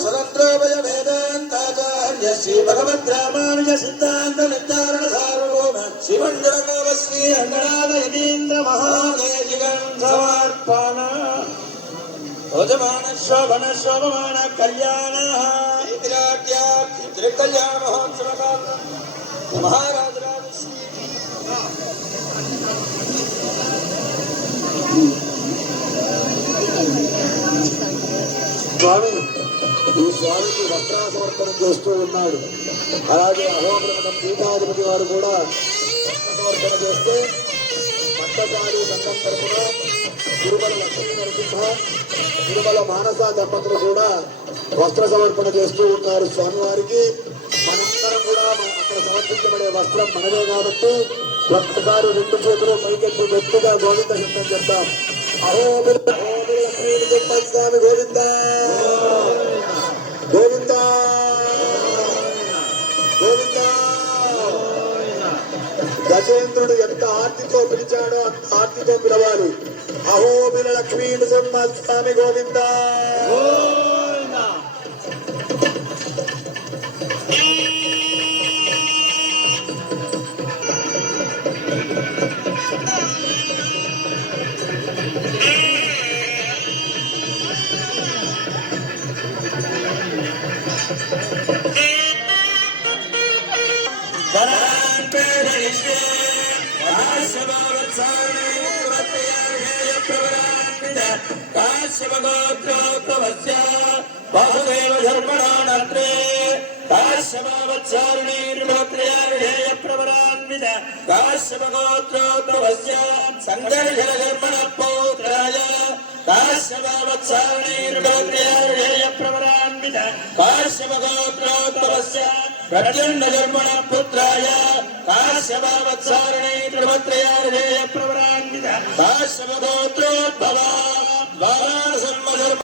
स्वतंत्रोभय वेदांताचार्य श्री भगवद रामानुज सिद्धांत निर्धारण सार्वभौम श्रीमंडल श्री रंगनाथ यतीन्द्र महादेशिकं समर्पण भोजमान शोभन शोभमान कल्याण कल्याण महोत्सव महाराज స్వామి ఈ స్వామికి వస్త్రా సమర్పణం చేస్తూ ఉన్నాడు. అలాగే అహోబ్రహ్మణం పీఠాధిపతి వారు కూడా సమర్పణ చేస్తే పట్టసారి సంఘం తరఫున తిరుమల లక్ష్మీ నరసింహ తిరుమల మానస దంపతులు కూడా వస్త్ర సమర్పణ చేస్తూ ఉన్నారు స్వామివారికి. మనందరం కూడా అక్కడ సమర్పించబడే వస్త్రం మనమే కాబట్టి ఒక్కసారి రెండు చేతులు పైకెత్తి గట్టిగా గోవింద శబ్దం చెప్తాం. స్వామి గోవింద గోవింద గోవింద. గజేంద్రుడు ఎంత ఆర్తితో పిలిచాడో అంత ఆర్తితో పిలవాలి. అహోబిల లక్ష్మీ నృసింహ స్వామి గోవింద. వాసుదేవ ధర్మణాత్రే కాశ్యపవత్సారిణీ నిర్మోత్రయార్హేయ ప్రవరాన్విత కాశ్యపగోత్రోద్భవస్య సంఘర్షణ ధర్మణ పౌత్రాయ కాశ్యపవత్సారిణీ నిర్మోత్రయార్హేయ ప్రవరాన్విత కాశ్యపగోత్రోద్భవస్య ప్రద్యుమ్న ధర్మణ పుత్రాయ కాశ్యపవత్సారిణీ నిర్మోత్రయార్హేయ ప్రవరాన్విత కాశ్యపగోత్రోద్భవ